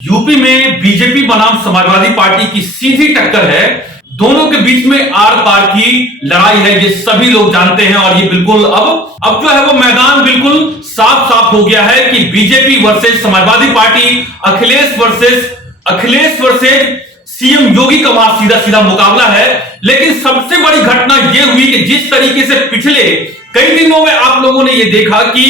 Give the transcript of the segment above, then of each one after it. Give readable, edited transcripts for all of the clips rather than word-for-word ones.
UP में BJP बनाम Samajwadi party की सीधी टक्कर है। दोनों के बीच में आर पार की लड़ाई है, ये सभी लोग जानते हैं। और ये बिल्कुल अब जो है वो मैदान बिल्कुल साफ साफ हो गया है कि BJP versus Samajwadi Party, Akhilesh versus CM Yogi का वहां सीधा सीधा मुकाबला है। लेकिन सबसे बड़ी घटना यह हुई कि जिस तरीके से पिछले कई दिनों में आप लोगों ने यह देखा कि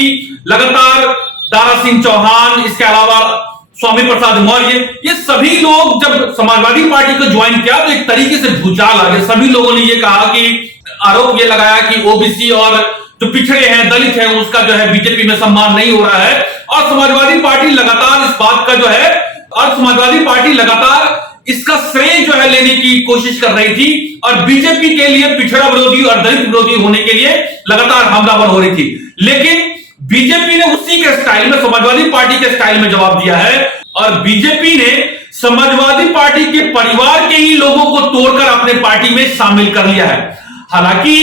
लगातार दारा सिंह चौहान, इसके अलावा स्वामी प्रसाद मौर्य, ये सभी लोग जब समाजवादी पार्टी को ज्वाइन किया तो एक तरीके से भूचाल आ गया। सभी लोगों ने ये कहा कि आरोप ये लगाया कि ओबीसी और जो पिछड़े हैं, दलित हैं, उसका जो है बीजेपी में सम्मान नहीं हो रहा है। और समाजवादी पार्टी लगातार इस बात का जो है समाजवादी पार्टी लगातार इसका श्रेय जो है लेने की कोशिश कर रही थी और बीजेपी के लिए पिछड़ा विरोधी और दलित विरोधी होने के लिए लगातार हमलावर हो रही थी। लेकिन बीजेपी ने उसी के स्टाइल में, समाजवादी पार्टी के स्टाइल में जवाब दिया है और बीजेपी ने समाजवादी पार्टी के परिवार के ही लोगों को तोड़कर अपने पार्टी में शामिल कर लिया है। हालांकि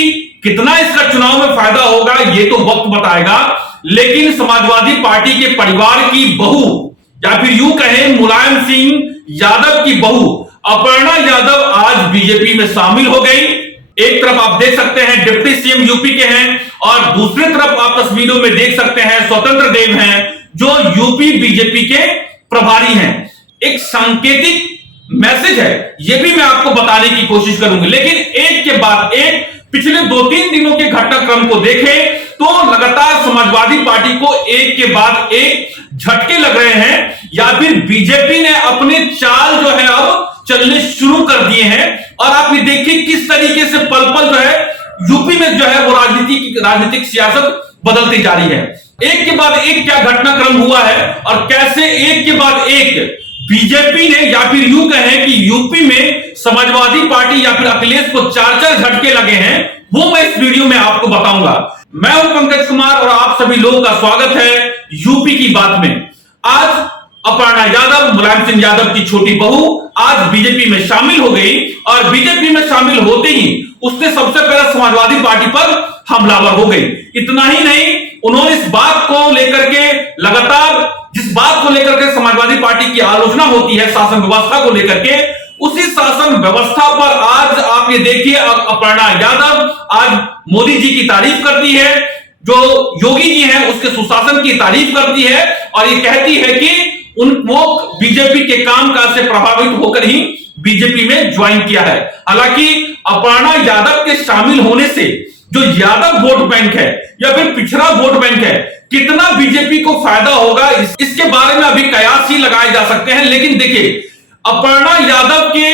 कितना इसका चुनाव में फायदा होगा ये तो वक्त बताएगा, लेकिन समाजवादी पार्टी के परिवार की बहू या फिर यूं कहें मुलायम सिंह यादव की बहू अपर्णा यादव आज बीजेपी में शामिल हो गई। एक तरफ आप देख सकते हैं डिप्टी सीएम यूपी के हैं और दूसरी तरफ आप तस्वीरों में देख सकते हैं स्वतंत्र देव हैं जो यूपी बीजेपी के प्रभारी हैं। एक सांकेतिक मैसेज है, यह भी मैं आपको बताने की कोशिश करूंगी। लेकिन एक के बाद एक पिछले 2-3 दिनों के घटनाक्रम को देखें तो लगातार समाजवादी पार्टी को एक के बाद एक झटके लग रहे हैं या फिर बीजेपी ने अपने चाल जो है अब चलने शुरू कर दिए हैं। और आप ये देखिए किस तरीके से पल पल जो है यूपी में जो है वो राजनीतिक सियासत बदलती जा रही है। एक के बाद एक क्या घटनाक्रम हुआ है और कैसे एक के बाद एक बीजेपी ने या फिर यूं कहें कि यूपी में समाजवादी पार्टी या फिर अखिलेश को 4-4 झटके लगे हैं, वो मैं इस वीडियो में आपको बताऊंगा। मैं हूं पंकज कुमार और आप सभी लोगों का स्वागत है यूपी की बात में। आज अपर्णा यादव, मुलायम सिंह यादव की छोटी बहू आज बीजेपी में शामिल हो गई और बीजेपी में शामिल होते ही उसने सबसे पहले समाजवादी पार्टी पर हमलावर हो गई। इतना ही नहीं, उन्होंने इस बात को लेकर के लगातार जिस बात को लेकर के समाजवादी पार्टी की आलोचना होती है शासन व्यवस्था को लेकर के, उसी शासन व्यवस्था पर आज आप ये देखिए अपर्णा यादव आज मोदी जी की तारीफ करती है, जो योगी जी हैं उसके सुशासन की तारीफ करती है और ये कहती है कि वो बीजेपी के कामकाज से प्रभावित होकर ही बीजेपी में ज्वाइन किया है। हालांकि अपर्णा यादव के शामिल होने से जो यादव वोट बैंक है या फिर पिछड़ा वोट बैंक है, कितना बीजेपी को फायदा होगा इसके बारे में अभी कयास ही लगाए जा सकते हैं। लेकिन देखिए, अपर्णा यादव के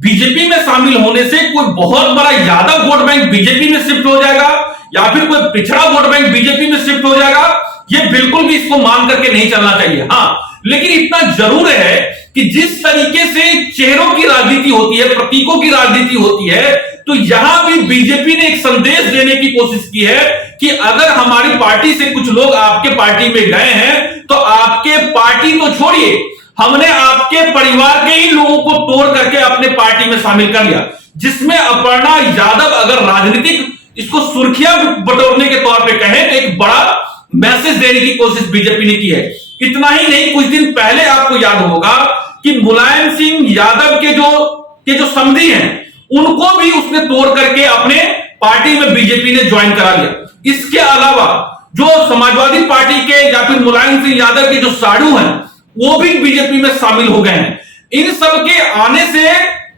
बीजेपी में शामिल होने से कोई बहुत बड़ा यादव वोट बैंक बीजेपी में शिफ्ट हो जाएगा या फिर कोई पिछड़ा वोट बैंक बीजेपी में शिफ्ट हो जाएगा, ये बिल्कुल भी इसको मान करके नहीं चलना चाहिए। हाँ, लेकिन इतना जरूर है कि जिस तरीके से चेहरों की राजनीति होती है, प्रतीकों की राजनीति होती है, तो यहां भी बीजेपी ने एक संदेश देने की कोशिश की है कि अगर हमारी पार्टी से कुछ लोग आपके पार्टी में गए हैं तो आपके पार्टी तो छोड़िए, हमने आपके परिवार के ही लोगों को तोड़ करके अपने पार्टी में शामिल कर लिया। जिसमें अपर्णा यादव अगर राजनीतिक इसको सुर्खियां बटोरने के तौर पे कहें तो एक बड़ा मैसेज देने की कोशिश बीजेपी ने की है। इतना ही नहीं, कुछ दिन पहले आपको याद होगा कि मुलायम सिंह यादव के जो समधी हैं उनको भी उसने तोड़ करके अपने पार्टी में बीजेपी ने ज्वाइन करा लिया। इसके अलावा जो समाजवादी पार्टी के या फिर मुलायम सिंह यादव के जो साड़ू हैं वो भी बीजेपी में शामिल हो गए हैं। इन सब के आने से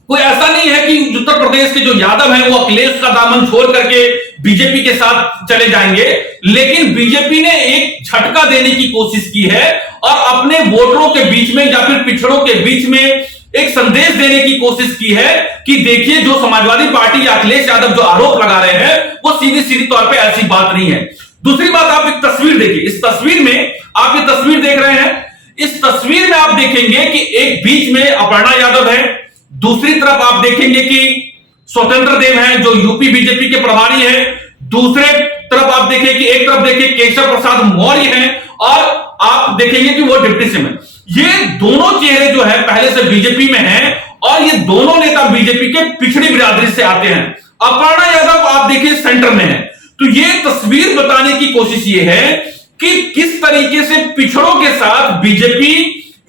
कोई ऐसा नहीं है कि उत्तर प्रदेश के जो यादव हैं वो अखिलेश का दामन छोड़ करके बीजेपी के साथ चले जाएंगे, लेकिन बीजेपी ने एक झटका देने की कोशिश की है और अपने वोटरों के बीच में या फिर पिछड़ों के बीच में एक संदेश देने की कोशिश की है कि देखिए, जो समाजवादी पार्टी या अखिलेश यादव जो आरोप लगा रहे हैं वो सीधी तौर पे ऐसी बात नहीं है। दूसरी बात, आप एक तस्वीर देखिए, इस तस्वीर में आप ये तस्वीर देख रहे हैं, इस तस्वीर में आप देखेंगे कि एक बीच में अपर्णा यादव है, दूसरी तरफ आप देखेंगे कि स्वतंत्र देव हैं जो यूपी बीजेपी के प्रभारी हैं, दूसरे तरफ आप देखिए कि एक तरफ देखिए केशव प्रसाद मौर्य हैं और आप देखेंगे कि वो डिप्टी सीएम है। ये दोनों चेहरे जो है पहले से बीजेपी में हैं और ये दोनों नेता बीजेपी के पिछड़ी बिरादरी से आते हैं। अपर्णा यादव आप देखिए सेंटर में है। तो ये तस्वीर बताने की कोशिश ये है कि किस तरीके से पिछड़ों के साथ बीजेपी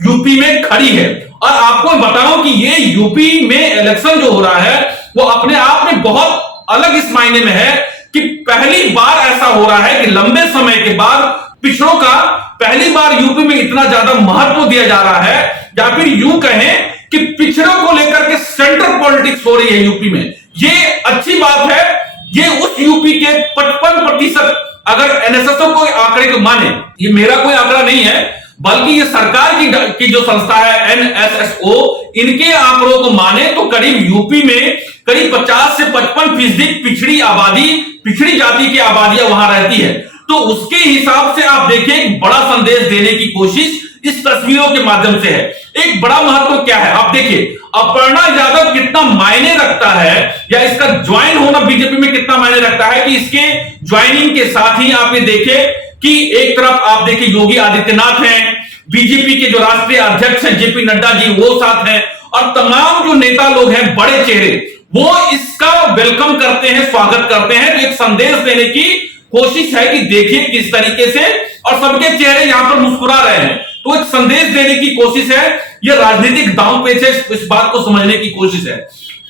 यूपी में खड़ी है। और आपको बताऊं कि ये यूपी में इलेक्शन जो हो रहा है वो अपने आप में बहुत अलग इस मायने में है कि पहली बार ऐसा हो रहा है कि लंबे समय के बाद पिछड़ों का पहली बार यूपी में इतना ज्यादा महत्व दिया जा रहा है, या फिर यूं कहें कि पिछड़ों को लेकर के सेंटर पॉलिटिक्स हो रही है यूपी में। ये अच्छी बात है। ये उस यूपी के 55% अगर एनएसएसओ को आंकड़े को माने, ये मेरा कोई आंकड़ा नहीं है बल्कि ये सरकार की जो संस्था है एनएसएसओ, इनके आंकड़ों को माने तो करीब यूपी में करीब 50 से 55% पिछड़ी आबादी, पिछड़ी जाति की आबादियां वहां रहती है। तो उसके हिसाब से आप देखिए एक बड़ा संदेश देने की कोशिश इस तस्वीरों के माध्यम से है। एक बड़ा महत्व क्या है आप देखिए, अपर्णा यादव कितना मायने रखता है या इसका ज्वाइन होना बीजेपी में कितना मायने रखता है कि इसके ज्वाइनिंग के साथ ही आप ये देखें कि एक तरफ आप देखिए योगी आदित्यनाथ हैं, बीजेपी के जो राष्ट्रीय अध्यक्ष हैं जेपी नड्डा जी वो साथ हैं, और तमाम जो नेता लोग हैं बड़े चेहरे वो इसका वेलकम करते हैं, स्वागत करते हैं। तो एक संदेश देने की कोशिश है कि देखिए किस तरीके से, और सबके चेहरे यहां पर मुस्कुरा रहे हैं, तो एक संदेश देने की कोशिश है। यह राजनीतिक दांव पेच है, इस बात को समझने की कोशिश है।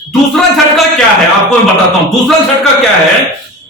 दूसरा झटका क्या है आपको मैं बताता हूं। दूसरा झटका क्या है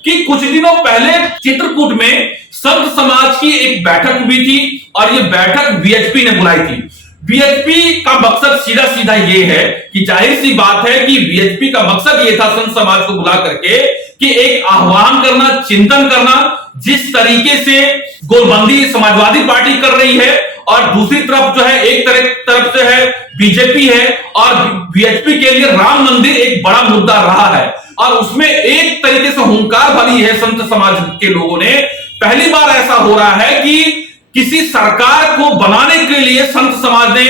कि कुछ दिनों पहले चित्रकूट में संत समाज की एक बैठक हुई थी और यह बैठक बीएचपी ने बुलाई थी। बीएचपी का मकसद सीधा सीधा ये है कि जाहिर सी बात है कि बीएचपी का मकसद ये था संत समाज को बुला करके कि एक आह्वान करना, चिंतन करना, जिस तरीके से गोलबंदी समाजवादी पार्टी कर रही है और दूसरी तरफ जो है एक तरफ से है बीजेपी है, और बीएचपी के लिए राम मंदिर एक बड़ा मुद्दा रहा है और उसमें एक तरीके से हुंकार भरी है संत समाज के लोगों ने। पहली बार ऐसा हो रहा है कि किसी सरकार को बनाने के लिए संत समाज ने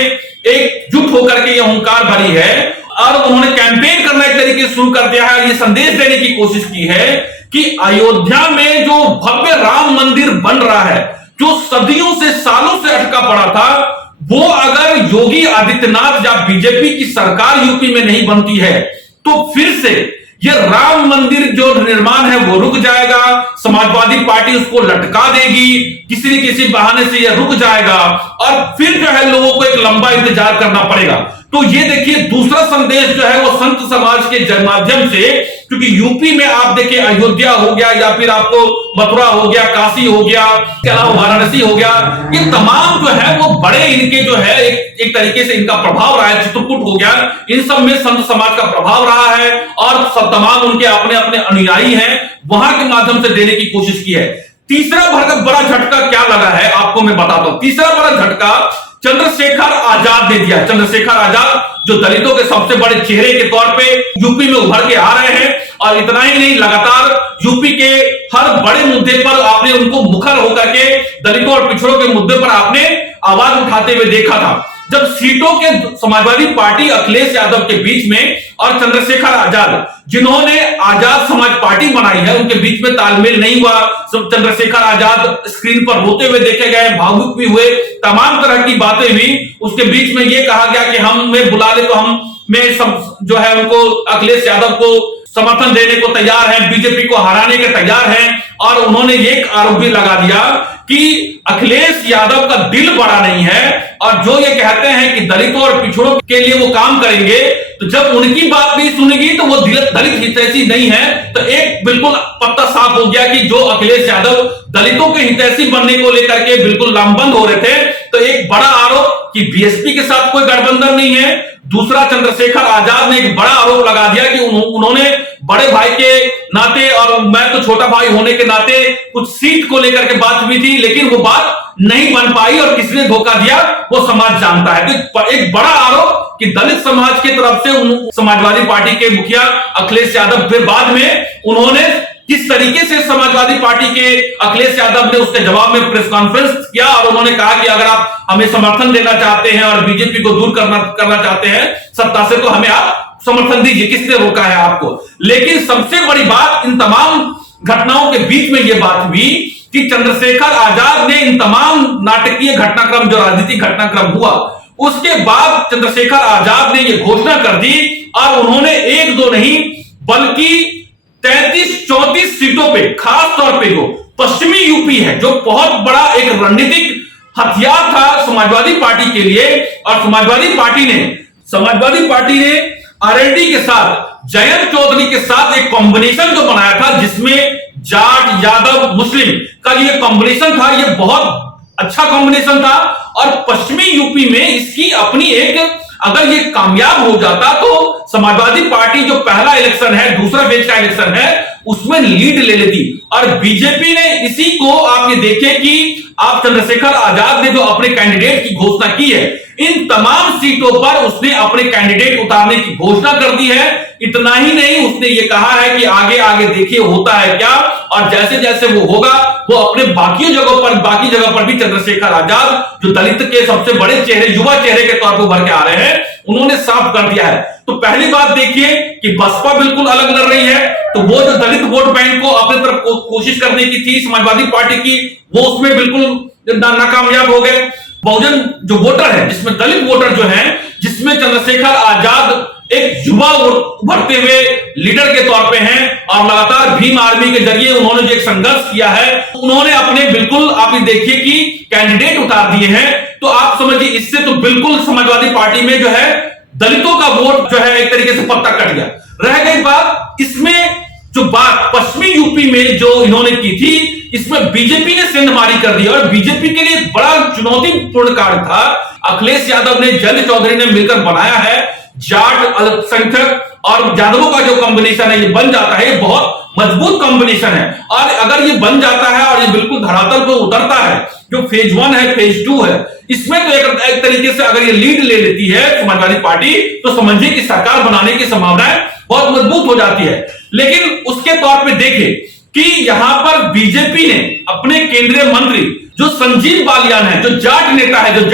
एकजुट होकर के यह हुंकार भरी है और उन्होंने कैंपेन करना एक तरीके से शुरू कर दिया है। ये संदेश देने की कोशिश की है कि अयोध्या में जो भव्य राम मंदिर बन रहा है, जो सदियों से सालों से अटका पड़ा था, वो अगर योगी आदित्यनाथ या बीजेपी की सरकार यूपी में नहीं बनती है तो फिर से ये राम मंदिर जो निर्माण है वो रुक जाएगा, समाजवादी पार्टी उसको लटका देगी, किसी न किसी बहाने से ये रुक जाएगा और फिर जो है लोगों को एक लंबा इंतजार करना पड़ेगा। तो ये देखिए दूसरा संदेश जो है वो संत समाज के माध्यम से, क्योंकि यूपी में आप देखिए अयोध्या हो गया या फिर आपको मथुरा हो गया, काशी हो गया, इसके अलावा वाराणसी हो गया, ये तमाम जो है वो बड़े इनके जो है एक तरीके से इनका प्रभाव रहा है। चित्रकूट हो गया, इन सब में संत समाज का प्रभाव रहा है और सब तमाम उनके अपने अपने अनुयायी हैं, वहां के माध्यम से देने की कोशिश की है। तीसरा बड़ा झटका क्या लगा है आपको मैं बताता हूं। तीसरा बड़ा झटका चंद्रशेखर आजाद ने दिया। चंद्रशेखर आजाद जो दलितों के सबसे बड़े चेहरे के तौर पे यूपी में उभर के आ रहे हैं, और इतना ही नहीं लगातार यूपी के हर बड़े मुद्दे पर आपने उनको मुखर होकर के दलितों और पिछड़ों के मुद्दे पर आपने आवाज उठाते हुए देखा था। जब सीटों के समाजवादी पार्टी अखिलेश यादव के बीच में और चंद्रशेखर आजाद जिन्होंने आजाद समाज पार्टी बनाई है उनके बीच में तालमेल नहीं हुआ, चंद्रशेखर आजाद स्क्रीन पर रोते हुए देखे गए, भावुक भी हुए, तमाम तरह की बातें हुई। उसके बीच में यह कहा गया कि हमें बुला ले तो हम में सब जो है उनको अखिलेश यादव को समर्थन देने को तैयार है, बीजेपी को हराने के तैयार हैं। और उन्होंने एक आरोप भी लगा दिया कि अखिलेश यादव का दिल बड़ा नहीं है और जो ये कहते हैं कि दलितों और पिछड़ों के लिए वो काम करेंगे, तो जब उनकी बात नहीं सुनेगी तो वो दलित हितैषी नहीं है। तो एक बिल्कुल पत्ता साफ हो गया कि जो अखिलेश यादव दलितों के हितैषी बनने को लेकर के बिल्कुल लामबंद हो रहे थे, तो एक बड़ा आरोप कि बीएसपी के साथ कोई गठबंधन नहीं है। दूसरा चंद्रशेखर आजाद ने एक बड़ा आरोप लगा दिया कि उन्होंने बड़े भाई के नाते और मैं तो छोटा भाई होने के नाते कुछ सीट को लेकर के बात हुई थी, लेकिन वो बात नहीं बन पाई और किसने धोखा दिया वो समाज जानता है। तो एक बड़ा आरोप कि दलित समाज की तरफ से समाजवादी पार्टी के मुखिया अखिलेश यादव फिर बाद में उन्होंने किस तरीके से समाजवादी पार्टी के अखिलेश यादव ने उसके जवाब में प्रेस कॉन्फ्रेंस किया और उन्होंने कहा कि अगर आप हमें समर्थन देना चाहते हैं और बीजेपी को दूर करना चाहते हैं सत्ता से, तो हमें आप समर्थन दीजिए, किसने रोका है आपको। लेकिन सबसे बड़ी बात इन तमाम घटनाओं के बीच में यह बात हुई कि चंद्रशेखर आजाद ने इन तमाम नाटकीय घटनाक्रम जो राजनीतिक घटनाक्रम हुआ उसके बाद चंद्रशेखर आजाद ने यह घोषणा कर दी और उन्होंने एक दो नहीं बल्कि 33-34 सीटों पे, खास तौर पे जो पश्चिमी यूपी है, जो बहुत बड़ा एक रणनीतिक हथियार था समाजवादी पार्टी के लिए। और समाजवादी पार्टी ने आरएलडी के साथ, जयंत चौधरी के साथ एक कॉम्बिनेशन जो बनाया था, जिसमें जाट, यादव, मुस्लिम का ये कॉम्बिनेशन था, ये बहुत अच्छा कॉम्बिनेशन था। और पश्चिमी यूपी में इसकी अपनी एक, अगर ये कामयाब हो जाता तो समाजवादी पार्टी जो पहला इलेक्शन है, दूसरा फेज का इलेक्शन है, उसमें लीड ले लेती। और बीजेपी ने इसी को, आप ये देखें कि आप चंद्रशेखर आजाद ने जो अपने कैंडिडेट की घोषणा की है, इन तमाम सीटों पर उसने अपने कैंडिडेट उतारने की घोषणा कर दी है। इतना ही नहीं, उसने ये कहा है कि आगे आगे देखिए होता है क्या, और जैसे जैसे वो होगा वो अपने बाकी जगह पर भी चंद्रशेखर आजाद, जो दलित के सबसे बड़े चेहरे, युवा चेहरे के तौर पर उभर के आ रहे हैं, उन्होंने साफ कर दिया है। तो पहली बात देखिए कि बसपा बिल्कुल अलग लड़ रही है, तो वो जो दलित वोट बैंक को अपने तरफ कोशिश करने की थी समाजवादी पार्टी की, वो उसमें बिल्कुल नाकामयाब हो गए। बहुजन जो वोटर है, जिसमें दलित वोटर जो है, जिसमें चंद्रशेखर आजाद एक युवा उभरते हुए लीडर के तौर पे हैं, और लगातार भीम आर्मी के जरिए उन्होंने जो एक संघर्ष किया है, उन्होंने अपने बिल्कुल, आप ये देखिए कि कैंडिडेट उतार दिए हैं। तो आप समझिए, इससे तो बिल्कुल समाजवादी पार्टी में जो है दलितों का वोट जो है एक तरीके से पत्ता कट गया। रह गई बात, इसमें जो बात पश्चिमी यूपी में जो इन्होंने की थी, इसमें बीजेपी ने सेंधमारी कर दी। और बीजेपी के लिए बड़ा चुनौतीपूर्ण कार्य था। अखिलेश यादव ने, जयंत चौधरी ने मिलकर बनाया है, जाट, अल्पसंख्यक और यादवों का जो कॉम्बिनेशन है, ये बन जाता है, ये बहुत मजबूत कॉम्बिनेशन है। और अगर ये बन जाता है और ये बिल्कुल धरातल पर उतरता है, जो फेज 1 है, फेज 2 है, इसमें तो एक तरीके से अगर ये लीड ले लेती है समाजवादी पार्टी, तो समझिए कि सरकार बनाने की संभावनाएं बहुत मजबूत हो जाती है। लेकिन उसके तौर पे देखें कि यहां पर बीजेपी ने अपने केंद्रीय मंत्री जो संजीव बालियान है, जो जाट नेता है, जो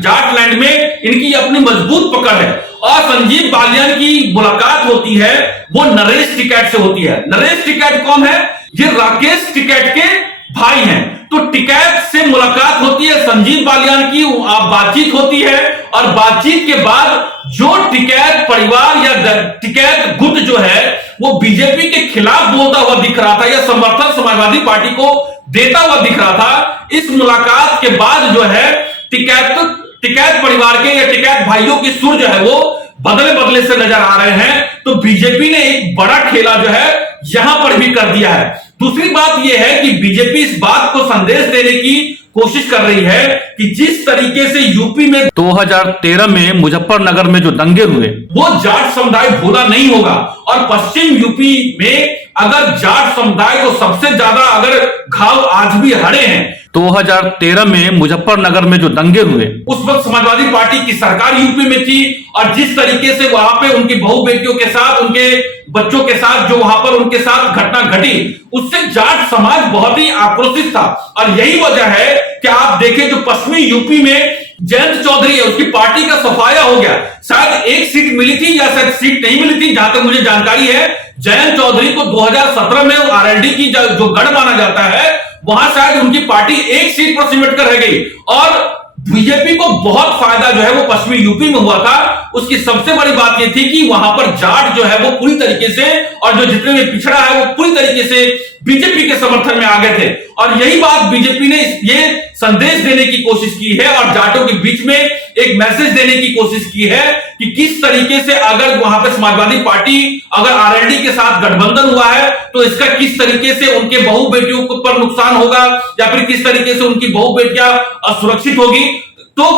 जाट लैंड में इनकी अपनी मजबूत पकड़ है, और संजीव बालियान की मुलाकात होती है वो नरेश टिकैत से होती है। नरेश टिकैत कौन है? ये राकेश टिकैत के भाई हैं। तो टिकैत से मुलाकात होती है, संजीव बालियान की बातचीत होती है, और बातचीत के बाद जो टिकैत परिवार या टिकैत गुट जो है वो बीजेपी के खिलाफ बोलता हुआ दिख रहा था, या समर्थन समाजवादी पार्टी को देता हुआ दिख रहा था। इस मुलाकात के बाद जो है टिकैत परिवार के या टिकैत भाइयों की सुर जो है वो बदले बदले से नजर आ रहे हैं। तो बीजेपी ने एक बड़ा खेला जो है यहां पर भी कर दिया है। दूसरी बात यह है कि बीजेपी इस बात को संदेश देने की कोशिश कर रही है कि जिस तरीके से यूपी में 2013 में मुजफ्फरनगर में जो दंगे हुए, वो जाट समुदाय भूला नहीं होगा। और पश्चिम यूपी में अगर जाट समुदाय को सबसे ज्यादा अगर घाव आज भी हरे हैं, 2013 में मुजफ्फरनगर में जो दंगे हुए, उस वक्त समाजवादी पार्टी की सरकार यूपी में थी, और जिस तरीके से वहां पे उनकी बहू बेटियों के साथ, उनके बच्चों के साथ जो वहां पर उनके साथ घटना घटी, उससे जाट समाज बहुत ही आक्रोशित था। और यही वजह है कि आप देखें जो पश्चिमी यूपी में जयंत चौधरी है, उसकी पार्टी का सफाया हो गया। शायद एक सीट मिली थी या शायद सीट नहीं मिली थी, जहां तक मुझे जानकारी है। जयंत चौधरी को 2017 में आरएलडी की जो गढ़ माना जाता है, वहां शायद उनकी पार्टी एक सीट पर सिमट कर रह गई, और बीजेपी को बहुत फायदा जो है वो पश्चिमी यूपी में हुआ था। उसकी सबसे बड़ी बात ये थी कि वहां पर जाट जो है वो पूरी तरीके से, और जो जितने भी पिछड़ा है वो पूरी तरीके से बीजेपी के समर्थन में आ गए थे। और यही बात बीजेपी ने ये संदेश देने की कोशिश की है, और जाटों के बीच में एक मैसेज देने की कोशिश की है कि किस तरीके से अगर वहां पर समाजवादी पार्टी अगर आरएलडी के साथ गठबंधन हुआ है, तो इसका किस तरीके से उनके बहू बेटियों पर नुकसान होगा, या फिर किस तरीके से उनकी बहू बेटियां असुरक्षित होगी। तो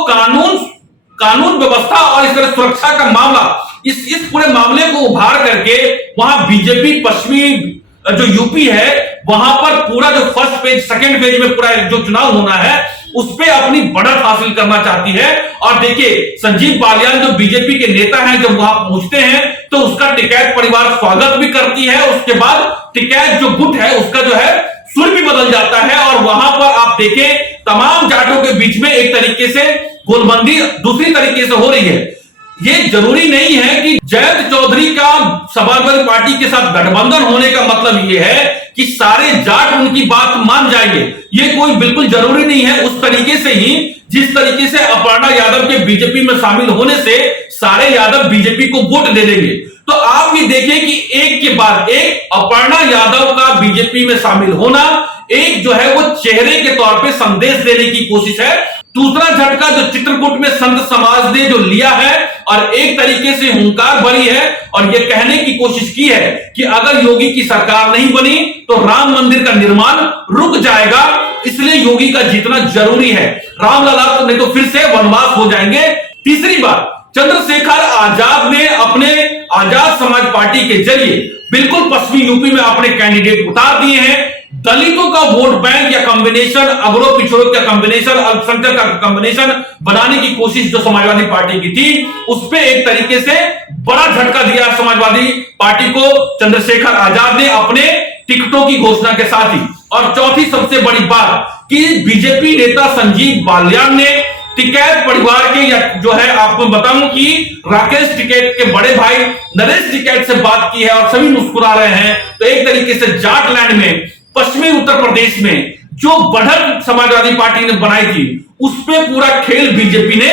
कानून व्यवस्था और इस तरह सुरक्षा का मामला, इस पूरे मामले को उभार करके वहां बीजेपी पश्चिमी जो यूपी है वहां पर पूरा जो फर्स्ट फेज, सेकंड फेज में पूरा जो चुनाव होना है उस पे अपनी बढ़त हासिल करना चाहती है। और देखिए संजीव बालियान जो बीजेपी के नेता हैं, जब वहां पहुंचते हैं तो उसका टिकैत परिवार स्वागत भी करती है। उसके बाद टिकैत जो गुट है उसका जो है सुर भी बदल जाता है, और वहां पर आप देखें तमाम जाटों के बीच में एक तरीके से गोलबंदी दूसरी तरीके से हो रही है। ये जरूरी नहीं है कि जयंत चौधरी का समाजवादी पार्टी के साथ गठबंधन होने का मतलब ये है कि सारे जाट उनकी बात मान जाएंगे, ये कोई बिल्कुल जरूरी नहीं है। उस तरीके से ही जिस तरीके से अपर्णा यादव के बीजेपी में शामिल होने से सारे यादव बीजेपी को वोट दे देंगे। तो आप ये देखें कि एक के बाद एक अपर्णा यादव का बीजेपी में शामिल होना एक जो है वो चेहरे के तौर पे संदेश देने की कोशिश है दूसरा झटका जो चित्रकूट में संत समाज ने जो लिया है और एक तरीके से हुंकार भरी है और यह कहने की कोशिश की है कि अगर योगी की सरकार नहीं बनी तो राम मंदिर का निर्माण रुक जाएगा, इसलिए योगी का जीतना जरूरी है, रामलला तो नहीं तो फिर से वनवास हो जाएंगे। तीसरी बात, चंद्रशेखर आजाद ने अपने आजाद समाज पार्टी के जरिए बिल्कुल पश्चिमी यूपी में अपने कैंडिडेट उतार दिए हैं। दलितों का वोट बैंक या कॉम्बिनेशन, अगड़ों पिछड़ों का कॉम्बिनेशन, अल्पसंख्यक का कॉम्बिनेशन बनाने की कोशिश जो समाजवादी पार्टी की थी, उस पे एक तरीके से बड़ा झटका दिया समाजवादी पार्टी को चंद्रशेखर आजाद ने अपने टिकटों की घोषणा के साथ ही। और चौथी सबसे बड़ी बात कि बीजेपी नेता संजीव बालियान ने टिकैत परिवार के या जो है आपको बताऊं कि राकेश टिकैत के बड़े भाई नरेश टिकैत से बात की है और सभी मुस्कुरा रहे हैं। तो एक तरीके से जाटलैंड में, पश्चिमी उत्तर प्रदेश में जो बढ़त समाजवादी पार्टी ने बनाई थी, उस पे पूरा खेल बीजेपी ने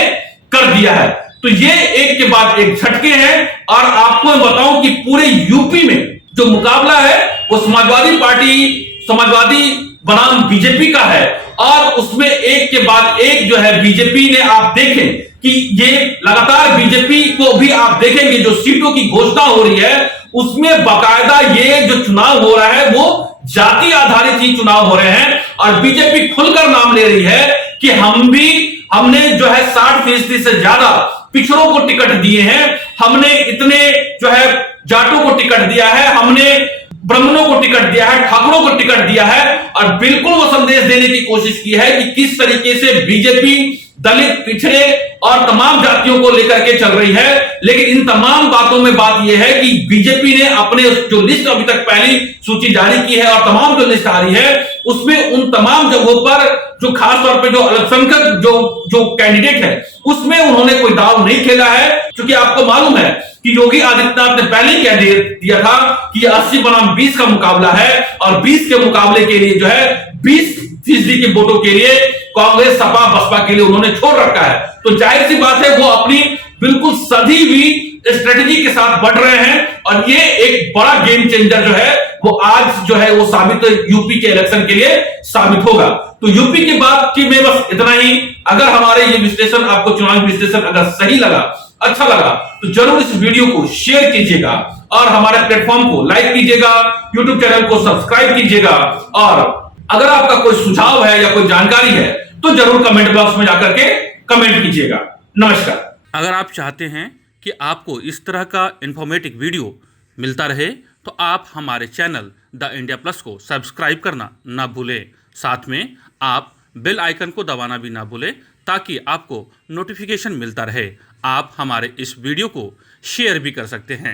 कर दिया है। तो ये एक के बाद एक झटके हैं और आपको मैं बताऊं कि पूरे यूपी में जो मुकाबला है वो समाजवादी पार्टी, समाजवादी बनाम बीजेपी का है और उसमें एक के बाद एक जो है बीजेपी ने, आप देखें कि ये लगातार बीजेपी को भी आप देखेंगे जो सीटों की घोषणा हो रही है उसमें बाकायदा ये जो चुनाव हो रहा है वो जाति आधारित ही चुनाव हो रहे हैं और बीजेपी खुलकर नाम ले रही है कि हमने जो है 60% से ज्यादा पिछड़ों को टिकट दिए हैं, हमने इतने जो है जाटों को टिकट दिया है, हमने ब्राह्मणों को टिकट दिया है, ठाकुरों को टिकट दिया है और बिल्कुल वो संदेश देने की कोशिश की है कि किस तरीके से बीजेपी दलित, पिछड़े और तमाम जातियों को लेकर के चल रही है। लेकिन इन तमाम बातों में बात यह है कि बीजेपी ने अपने जो लिस्ट अभी तक पहली सूची जारी की है और तमाम जो लिस्ट आ रही है उसमें उन तमाम जगहों पर जो खास तौर पे जो अल्पसंख्यक जो कैंडिडेट है उसमें उन्होंने कोई दाव नहीं खेला है, क्योंकि आपको मालूम है कि योगी आदित्यनाथ ने पहले ही कह दिया था कि 80 बनाम 20 का मुकाबला है और 20 के मुकाबले के लिए जो है 20% के वोटों के लिए कांग्रेस, सपा, बसपा के लिए उन्होंने छोड़ रखा है। तो जाहिर सी बात है वो अपनी बिल्कुल सधी हुई स्ट्रेटेजी के साथ बढ़ रहे हैं और ये एक बड़ा गेम चेंजर जो है वो आज जो है वो साबित यूपी के इलेक्शन के लिए साबित होगा। तो यूपी की बात की में बस इतना ही। अगर हमारे ये विश्लेषण, आपको चुनावी विश्लेषण अगर सही लगा, अच्छा लगा तो जरूर इस वीडियो को शेयर कीजिएगा और हमारे प्लेटफॉर्म को लाइक कीजिएगा, यूट्यूब चैनल को सब्सक्राइब कीजिएगा और अगर आपका कोई सुझाव है या कोई जानकारी है तो जरूर कमेंट बॉक्स में जाकर के कमेंट कीजिएगा। नमस्कार। अगर आप चाहते हैं कि आपको इस तरह का इंफॉर्मेटिव वीडियो मिलता रहे तो आप हमारे चैनल द इंडिया प्लस को सब्सक्राइब करना ना भूलें। साथ में आप बेल आइकन को दबाना भी ना भूलें ताकि आपको नोटिफिकेशन मिलता रहे। आप हमारे इस वीडियो को शेयर भी कर सकते हैं।